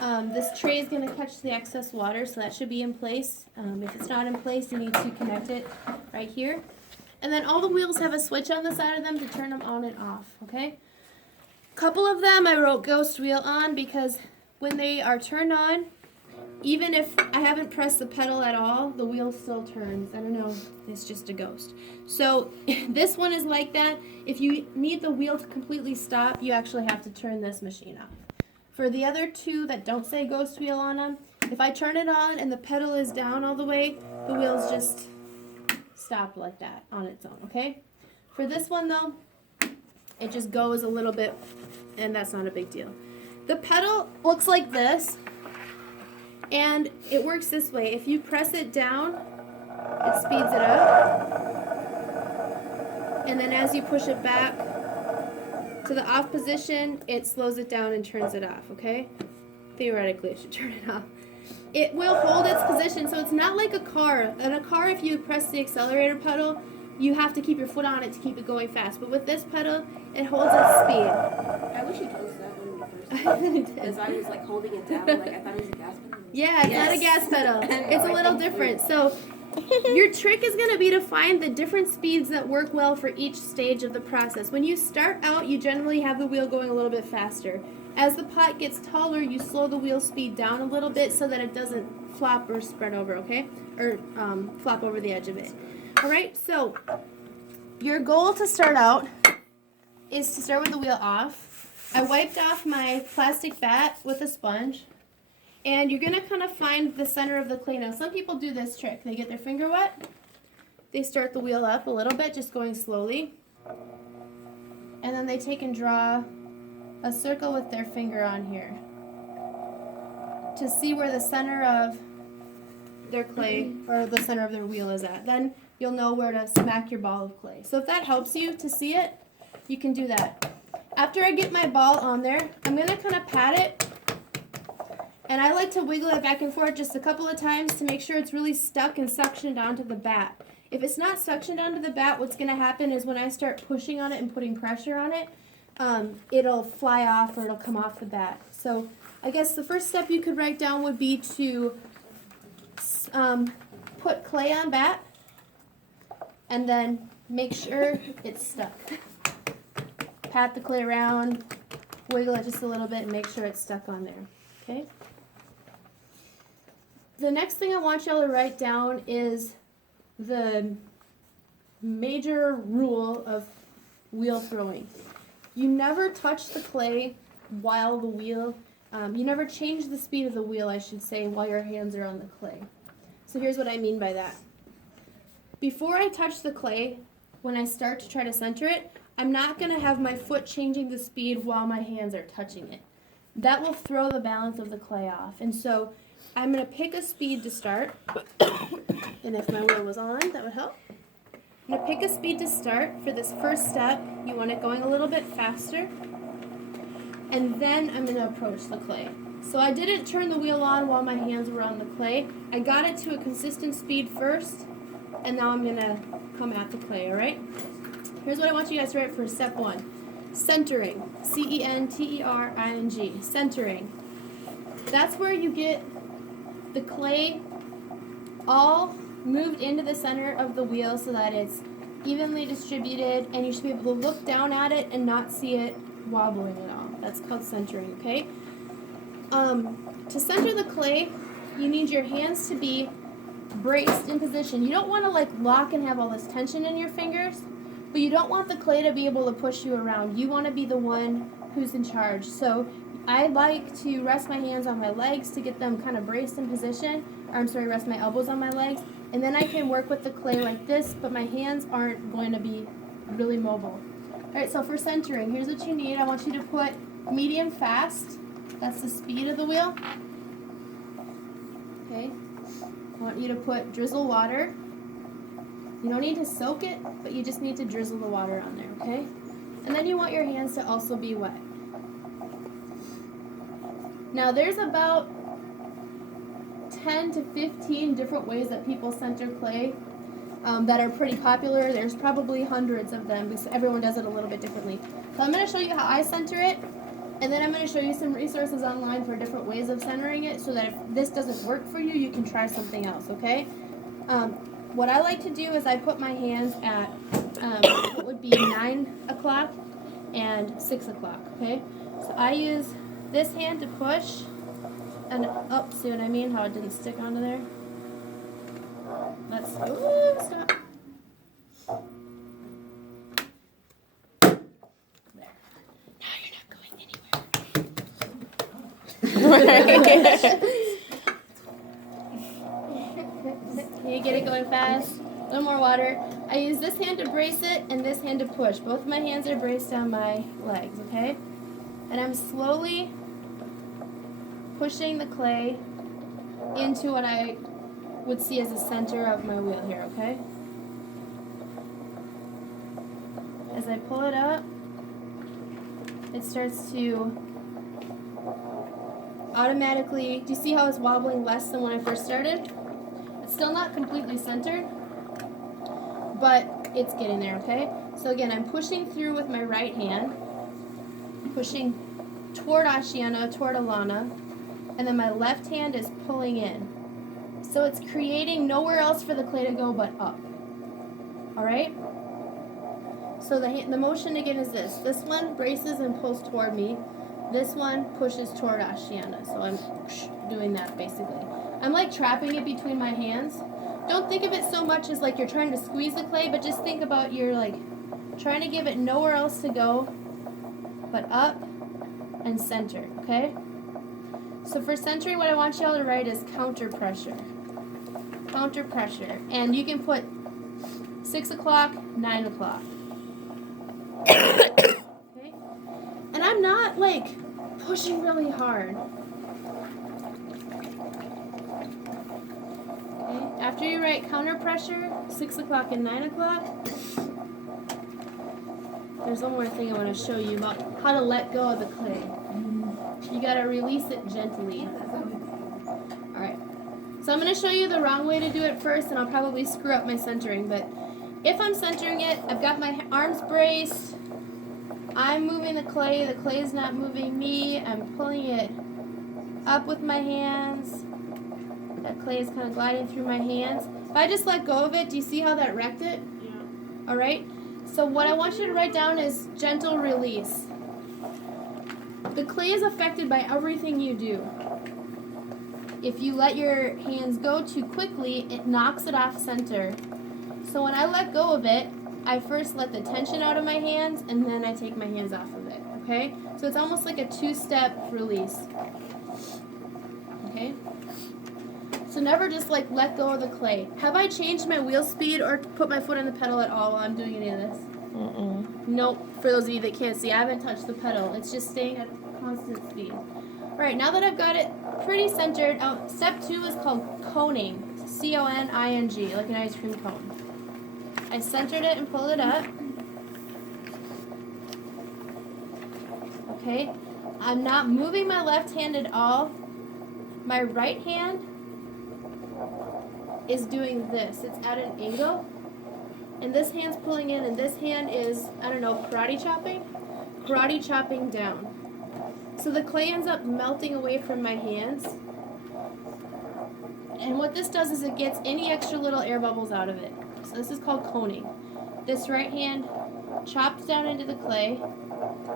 This tray is going to catch the excess water, so that should be in place. If it's not in place, you need to connect it right here. And then all the wheels have a switch on the side of them to turn them on and off, okay? A couple of them I wrote ghost wheel on because when they are turned on, even if I haven't pressed the pedal at all, the wheel still turns. I don't know, it's just a ghost. So this one is like that. If you need the wheel to completely stop, you actually have to turn this machine off. For the other two that don't say ghost wheel on them, if I turn it on and the pedal is down all the way, the wheels just stop like that on its own, okay? For this one though, it just goes a little bit, and that's not a big deal. The pedal looks like this, and it works this way. If you press it down, it speeds it up, and then as you push it back to the off position, it slows it down and turns it off, okay? Theoretically, it should turn it off. It will hold its position, so it's not like a car. In a car, if you press the accelerator pedal, you have to keep your foot on it to keep it going fast. But with this pedal, it holds its speed. I wish you told us that when we first started. Because I was like holding it down, like I thought it was a gas pedal. Yeah, it's not a gas pedal. It's a little different. So your trick is going to be to find the different speeds that work well for each stage of the process. When you start out, you generally have the wheel going a little bit faster. As the pot gets taller, you slow the wheel speed down a little bit so that it doesn't flop or spread over, okay? Or flop over the edge of it. All right, so your goal to start out is to start with the wheel off. I wiped off my plastic bat with a sponge. And you're going to kind of find the center of the clay. Now, some people do this trick. They get their finger wet. They start the wheel up a little bit, just going slowly. And then they take and draw a circle with their finger on here to see where the center of their clay, or the center of their wheel is at. Then you'll know where to smack your ball of clay. So if that helps you to see it, you can do that. After I get my ball on there, I'm going to kind of pat it. And I like to wiggle it back and forth just a couple of times to make sure it's really stuck and suctioned onto the bat. If it's not suctioned onto the bat, what's going to happen is when I start pushing on it and putting pressure on it, it'll fly off or it'll come off the bat. So I guess the first step you could write down would be to put clay on bat and then make sure it's stuck. Pat the clay around, wiggle it just a little bit and make sure it's stuck on there. Okay? The next thing I want y'all to write down is the major rule of wheel throwing. You never touch the clay while the wheel, you never change the speed of the wheel, I should say, while your hands are on the clay. So here's what I mean by that. Before I touch the clay, when I start to try to center it, I'm not going to have my foot changing the speed while my hands are touching it. That will throw the balance of the clay off. And so I'm going to pick a speed to start. And if my wheel was on, that would help. I'm going to pick a speed to start for this first step. You want it going a little bit faster. And then I'm going to approach the clay. So I didn't turn the wheel on while my hands were on the clay. I got it to a consistent speed first. And now I'm going to come at the clay, all right? Here's what I want you guys to write for step one. Centering. C-E-N-T-E-R-I-N-G. Centering. That's where you get the clay all moved into the center of the wheel so that it's evenly distributed, and you should be able to look down at it and not see it wobbling at all. That's called centering, okay? To center the clay, you need your hands to be braced in position. You don't want to like lock and have all this tension in your fingers, but you don't want the clay to be able to push you around. You want to be the one who's in charge. So I like to rest my hands on my legs to get them kind of braced in position. Or I'm sorry, rest my elbows on my legs. And then I can work with the clay like this, but my hands aren't going to be really mobile. All right, so for centering, here's what you need. I want you to put medium fast. That's the speed of the wheel. Okay. I want you to put drizzle water. You don't need to soak it, but you just need to drizzle the water on there, okay? And then you want your hands to also be wet. Now there's about 10 to 15 different ways that people center clay that are pretty popular. There's probably hundreds of them because everyone does it a little bit differently. So I'm going to show you how I center it, And then I'm going to show you some resources online for different ways of centering it so that if this doesn't work for you, you can try something else, okay? What I like to do is I put my hands at what would be 9 o'clock and 6 o'clock, okay? So I use this hand to push, and see what I mean? How it didn't stick onto there? Stop. There. Now you're not going anywhere. Can you get it going fast? A little more water. I use this hand to brace it and this hand to push. Both of my hands are braced on my legs, okay? And I'm slowly pushing the clay into what I would see as the center of my wheel here, okay? As I pull it up, it starts to automatically, do you see how it's wobbling less than when I first started? It's still not completely centered, but it's getting there, okay? So again, I'm pushing through with my right hand, pushing toward Ashiana, toward Alana, and then my left hand is pulling in. So it's creating nowhere else for the clay to go but up. All right? So the motion again is this. This one braces and pulls toward me. This one pushes toward Ashiana. So I'm doing that basically. I'm like trapping it between my hands. Don't think of it so much as like you're trying to squeeze the clay, but just think about you're like trying to give it nowhere else to go but up and center, okay? So for centering, what I want y'all to write is counter pressure. Counter pressure. And you can put 6 o'clock, 9 o'clock. Okay? And I'm not like pushing really hard. Okay? After you write counter pressure, 6 o'clock and 9 o'clock, there's one more thing I want to show you about how to let go of the clay. You got to release it gently. Alright. So I'm going to show you the wrong way to do it first, and I'll probably screw up my centering. But if I'm centering it, I've got my arms braced. I'm moving the clay is not moving me. I'm pulling it up with my hands. That clay is kind of gliding through my hands. If I just let go of it, do you see how that wrecked it? Yeah. Alright? So what I want you to write down is gentle release. The clay is affected by everything you do. If you let your hands go too quickly, it knocks it off center. So when I let go of it, I first let the tension out of my hands, and then I take my hands off of it, okay? So it's almost like a two-step release, okay? So never just like let go of the clay. Have I changed my wheel speed or put my foot on the pedal at all while I'm doing any of this? Nope. For those of you that can't see, I haven't touched the pedal. It's just staying at constant speed. All right, now that I've got it pretty centered, step 2 is called coning. C-O-N-I-N-G, like an ice cream cone. I centered it and pulled it up. Okay, I'm not moving my left hand at all. My right hand is doing this. It's at an angle. And this hand's pulling in, and this hand is, I don't know, karate chopping down. So the clay ends up melting away from my hands. And what this does is it gets any extra little air bubbles out of it. So this is called coning. This right hand chops down into the clay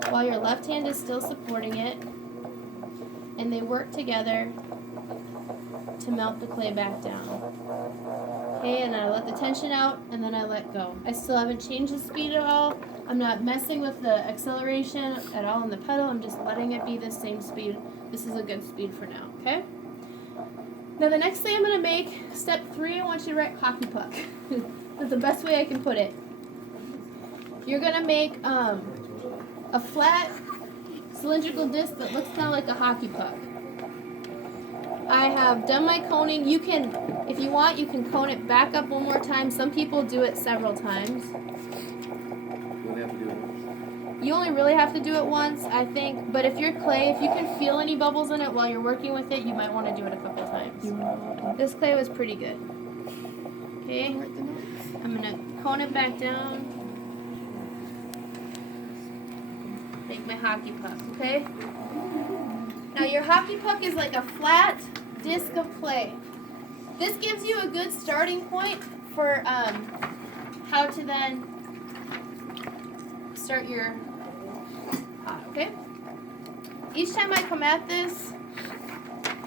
while your left hand is still supporting it. And they work together to melt the clay back down. Okay, and I let the tension out, and then I let go. I still haven't changed the speed at all. I'm not messing with the acceleration at all in the pedal. I'm just letting it be the same speed. This is a good speed for now, okay? Now the next thing I'm going to make, step 3, I want you to write hockey puck. That's the best way I can put it. You're going to make a flat cylindrical disc that looks kind of like a hockey puck. I have done my coning. You can, if you want, you can cone it back up one more time. Some people do it several times. You only have to do it once. You only really have to do it once, I think. But if you're clay, if you can feel any bubbles in it while you're working with it, you might want to do it a couple times. This clay was pretty good. Okay, I'm going to cone it back down. make my hockey puck, okay? Now your hockey puck is like a flat disc of clay. This gives you a good starting point for how to then start your pot, okay? Each time I come at this,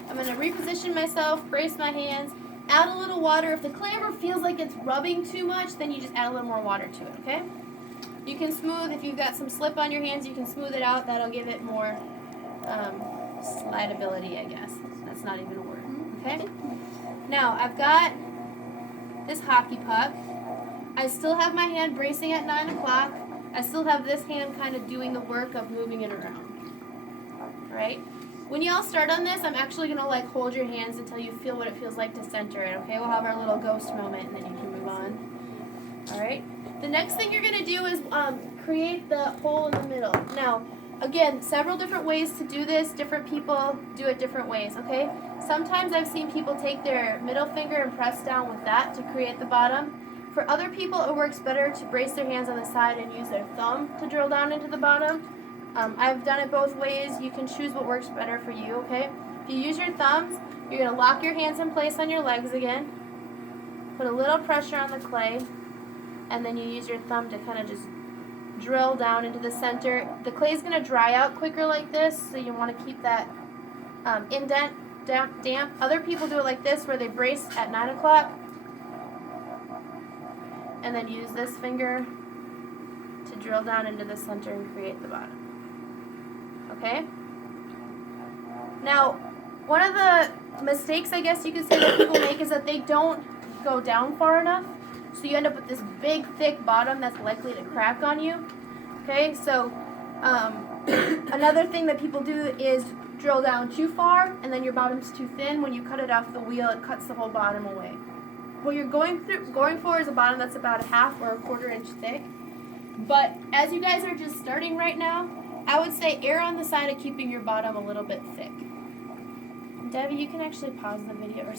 I'm going to reposition myself, brace my hands, add a little water. If the clay ever feels like it's rubbing too much, then you just add a little more water to it, okay? You can smooth, if you've got some slip on your hands, you can smooth it out. That'll give it more slidability, I guess. That's not even a word, okay? Now, I've got this hockey puck. I still have my hand bracing at 9 o'clock. I still have this hand kind of doing the work of moving it around, right? When y'all start on this, I'm actually going to like hold your hands until you feel what it feels like to center it, okay? We'll have our little ghost moment and then you can move on, all right? The next thing you're going to do is create the hole in the middle. Now, again, several different ways to do this. Different people do it different ways, okay? Sometimes I've seen people take their middle finger and press down with that to create the bottom. For other people, it works better to brace their hands on the side and use their thumb to drill down into the bottom. I've done it both ways. You can choose what works better for you, okay? If you use your thumbs, you're going to lock your hands in place on your legs again. Put a little pressure on the clay. And then you use your thumb to kind of just drill down into the center. The clay is going to dry out quicker like this, so you want to keep that indent damp. Other people do it like this, where they brace at 9 o'clock. And then use this finger to drill down into the center and create the bottom. Okay? Now, one of the mistakes, I guess you could say, that people make is that they don't go down far enough. So you end up with this big, thick bottom that's likely to crack on you. Okay, so another thing that people do is drill down too far, and then your bottom's too thin. When you cut it off the wheel, it cuts the whole bottom away. What you're going for is a bottom that's about a half or a quarter inch thick. But as you guys are just starting right now, I would say err on the side of keeping your bottom a little bit thick. Debbie, you can actually pause the video.